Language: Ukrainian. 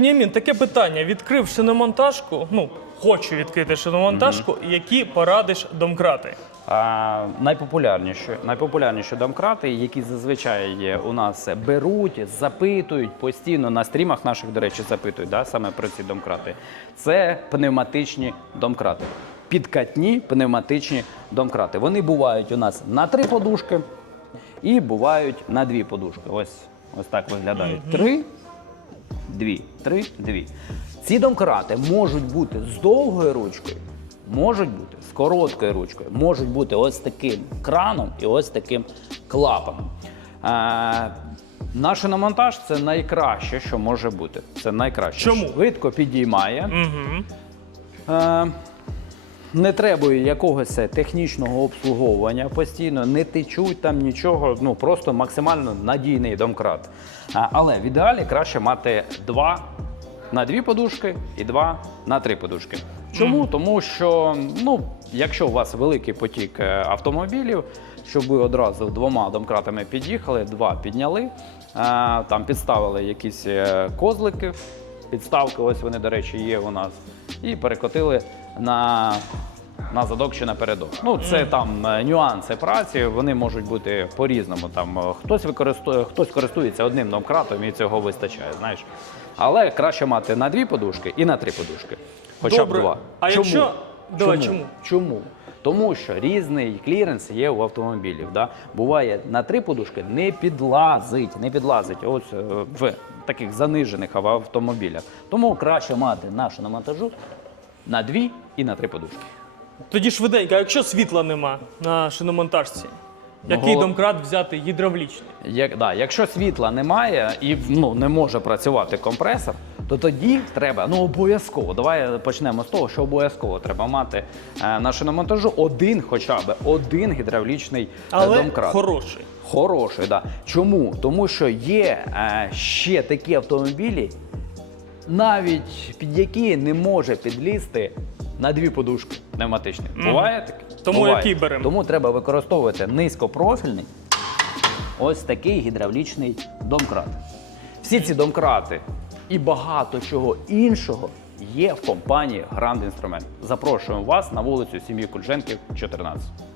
Німін, таке питання. Відкрив шиномонтажку, ну, хочу відкрити шиномонтажку, які порадиш домкрати. А, найпопулярніші, найпопулярніші домкрати, які зазвичай є у нас беруть, запитують постійно на стрімах наших, до речі, запитують да, саме про ці домкрати. Це пневматичні домкрати. Підкатні пневматичні домкрати. Вони бувають у нас на три подушки і бувають на дві подушки. Ось, ось так виглядають. Три, дві, три, дві. Ці домкрати можуть бути з довгою ручкою, можуть бути з короткою ручкою, можуть бути ось таким краном і ось таким клапаном. Е, наш монтаж це найкраще, що може бути. Це найкраще. Чому? Швидко підіймає. Угу. Е, не требує якогось технічного обслуговування постійно, не течуть там нічого, ну просто максимально надійний домкрат. Але в ідеалі краще мати два на дві подушки і два на три подушки. Чому? Тому що ну, якщо у вас великий потік е, автомобілів, щоб ви одразу двома домкратами під'їхали, два підняли, е, там підставили якісь е, козлики, підставки, ось вони, до речі, є у нас, і перекотили на, на задок чи напередок. Ну, це там е, нюанси праці, вони можуть бути по-різному. Там е, хтось використовує, хтось користується одним домкратом і цього вистачає, знаєш. Але краще мати на дві подушки і на три подушки. Хоча Добре. б два. А чому? якщо- давай, чому? Чому? Тому що різний кліренс є у автомобілів. Да? Буває на три подушки не підлазить, не підлазить ось е, в таких занижених автомобілях. Тому краще мати нашу на монтажу на дві і на три подушки. Тоді швиденько, а якщо світла нема на шиномонтажці, який Мого- домкрат взяти гідравлічний? Як, да, якщо світла немає і ну, не може працювати компресор, то тоді треба ну обов'язково. Давай почнемо з того, що обов'язково треба мати е, на шиномонтажу один, хоча б один гідравлічний е, Але домкрат. хороший. Хороший, да. Чому? Тому що є е, ще такі автомобілі, навіть під які не може підлізти на дві подушки пневматичні. Буває таке? Тому Буває. який беремо? Тому треба використовувати низькопрофільний ось такий гідравлічний домкрат. Всі ці домкрати і багато чого іншого є в компанії Grand Instrument. Запрошуємо вас на вулицю сім'ї Кульженків, 14.